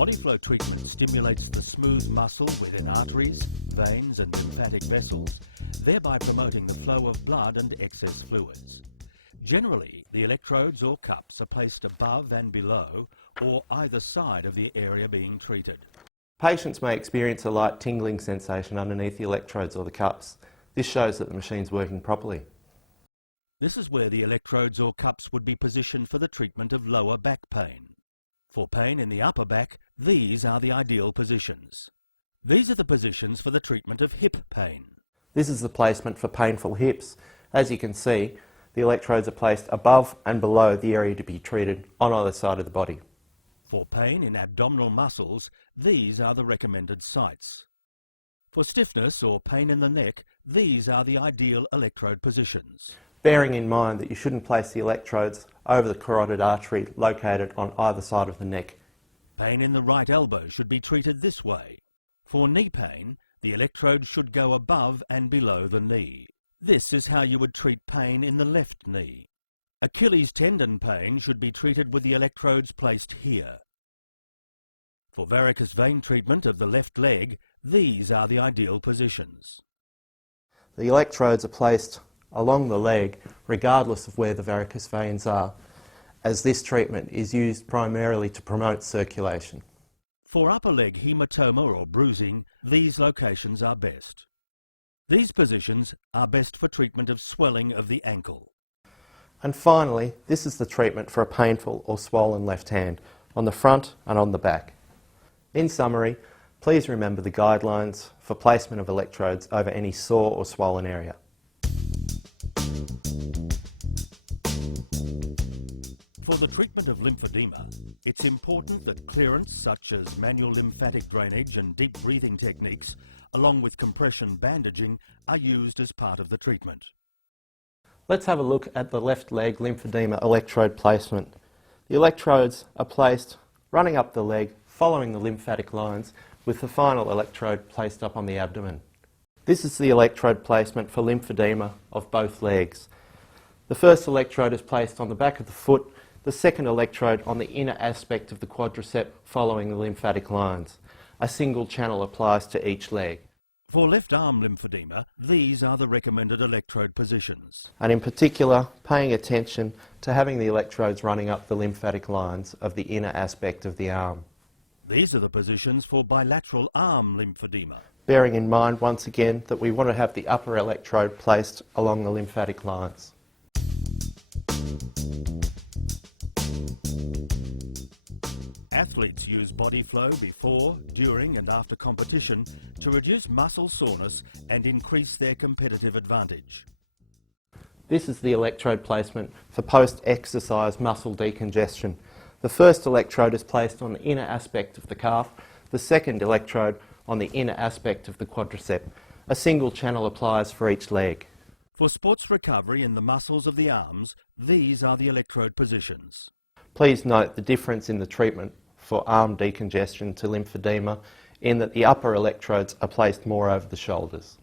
Bodyflow treatment stimulates the smooth muscle within arteries, veins and lymphatic vessels, thereby promoting the flow of blood and excess fluids. Generally, the electrodes or cups are placed above and below or either side of the area being treated. Patients may experience a light tingling sensation underneath the electrodes or the cups. This shows that the machine's working properly. This is where the electrodes or cups would be positioned for the treatment of lower back pain. For pain in the upper back, these are the ideal positions. These are the positions for the treatment of hip pain. This is the placement for painful hips. As you can see, the electrodes are placed above and below the area to be treated on either side of the body. For pain in abdominal muscles, these are the recommended sites. For stiffness or pain in the neck, these are the ideal electrode positions. Bearing in mind that you shouldn't place the electrodes over the carotid artery located on either side of the neck. Pain in the right elbow should be treated this way. For knee pain, the electrode should go above and below the knee. This is how you would treat pain in the left knee. Achilles tendon pain should be treated with the electrodes placed here. For varicose vein treatment of the left leg, these are the ideal positions. The electrodes are placed along the leg regardless of where the varicose veins are, as this treatment is used primarily to promote circulation. For upper leg hematoma or bruising, these locations are best. These positions are best for treatment of swelling of the ankle. And finally, this is the treatment for a painful or swollen left hand, on the front and on the back. In summary, please remember the guidelines for placement of electrodes over any sore or swollen area. For the treatment of lymphedema, it's important that clearance such as manual lymphatic drainage and deep breathing techniques, along with compression bandaging, are used as part of the treatment. Let's have a look at the left leg lymphedema electrode placement. The electrodes are placed running up the leg, following the lymphatic lines, with the final electrode placed up on the abdomen. This is the electrode placement for lymphedema of both legs. The first electrode is placed on the back of the foot, the second electrode on the inner aspect of the quadricep following the lymphatic lines. A single channel applies to each leg. For left arm lymphedema, these are the recommended electrode positions. And in particular, paying attention to having the electrodes running up the lymphatic lines of the inner aspect of the arm. These are the positions for bilateral arm lymphedema. Bearing in mind once again that we want to have the upper electrode placed along the lymphatic lines. Athletes use Bodyflow before, during and after competition to reduce muscle soreness and increase their competitive advantage. This is the electrode placement for post-exercise muscle decongestion. The first electrode is placed on the inner aspect of the calf, the second electrode on the inner aspect of the quadricep. A single channel applies for each leg. For sports recovery in the muscles of the arms, these are the electrode positions. Please note the difference in the treatment for arm decongestion to lymphedema in that the upper electrodes are placed more over the shoulders.